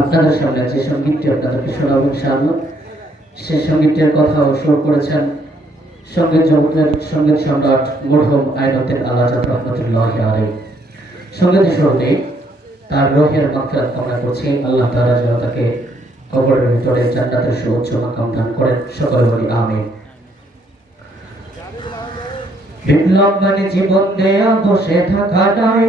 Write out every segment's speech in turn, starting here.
আপনাদের সামনে যে সঙ্গীতটি, আপনাদেরকে শোনাবো ইনশাআল্লাহ সে সঙ্গীতের কথাও শুরু করেছেন সংগীত জগতের সংগীত সম্রাট মরহুম আইনতের আলাজাত রহমতুল্লাহ আলী সংগীত শুরুতে তার রোহের মাত্রা কামনা করছি। আল্লাহ তাআলা যেন তাকে কবরের ভিতরে জান্নাতের সুউচ্চ মাকাম দান করেন। সকলে বলি আমিন। বিপ্লব মানে জীবন দেয়া, বসে থাকা নয়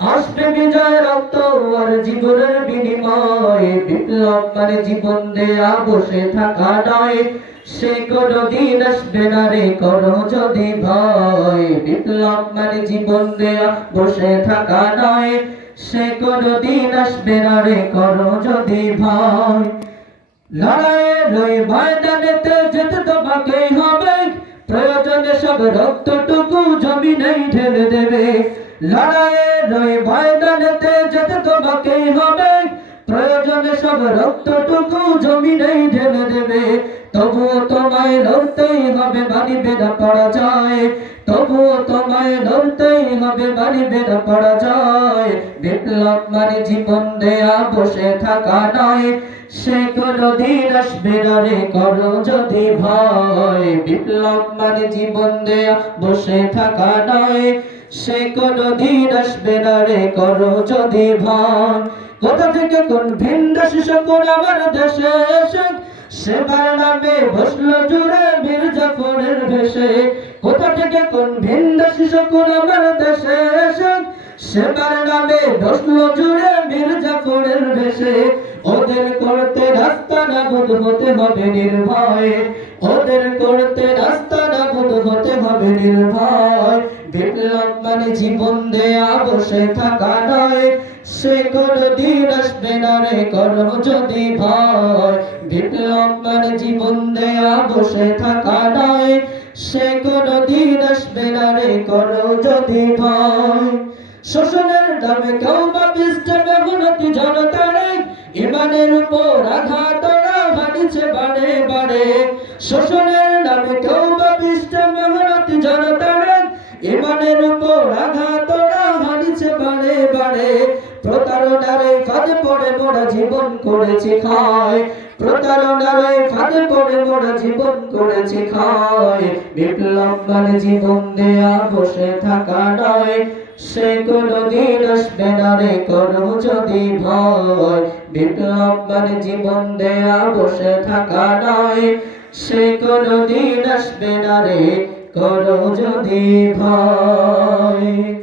আসবে বিজয় রক্ত আর জীবনের বিনিময়ে। বিপ্লব মানে জীবন দেয়া, বসে থাকা নয়। সে কোনো দিন আসবে না রে করো যদি ভয়। বিপ্লব মানে জীবন দেয়া, বসে থাকা নয়। সে কোনো দিন আসবে না রে করো যদি ভয়। যেতে তোমাকে হবে প্রয়োজনে সব রক্তটুকু জমিনেই ঢেলে দেবে। লড়াইয়ের ওই ময়দানেতে যেতে তোমাকে হবে। প্রয়োজনে সব রক্তটুকু জমিনেই ঢেলে দেবে। তবুও তোমায় লড়তেই হবে, মানিবে না পড়া যায় তবুও তোমায় লড়তেই হবে, মানিবে না পড়া যায় বিপ্লব মানে জীবন দেয়া, বসে থাকা নয়। সে কোনো দিন আসবে না রে মানে জীবন দেয়া, বসে থাকা নয়। সে কোনো দিন আসবে না রে থেকে কোন ভিন্ন শিশকুর আমার দেশে এসে সেবার নামে বসল জুড়ে বীর জাফরের থেকে কোন ভিন্ন শিশকুর আমার দেশে এসে সেবার নামে বসল জুড়ে বীর ভেসে। ওদের করতে রাস্তা নাবুদ হতে হবে নির্ভয়। ওদের করতে রাস্তা নাবুদ হতে হবে নির্ভয়। বিপ্লব মানে জীবন দেয়া, বসে থাকা নয়। সে কোনো দিন আসবে না রে করো যদি ভয়। বিপ্লব মানে জীবন দেয়া, বসে থাকা নয়। সে কোনো দিন আসবে না রে করো যদি ভয়। শোষণের নামে কেউ বা মেহনতি জনতারে ইমানের উপর আঘাত হানিছে বারে বারে শোষণের নামে কেউ বা পৃষ্ঠে মেহনতি জনতারে ইমানের উপর আঘাত হানিছে বারে বারে প্রতারণারে ফাঁদে পড়ে মোরা জীবন করেছি খায়। প্রতারণারে ফাঁদে পড়ে মোরা জীবন করেছি খায়। বিপ্লব মানে জীবন দেয়া, বসে থাকা নয়। সে কোনো দিন আসবে না রে করো যদি ভয়। বিপ্লব মানে জীবন দেয়া, বসে থাকা নয়। সে কোনো দিন আসবে না রে করো যদি ভয়।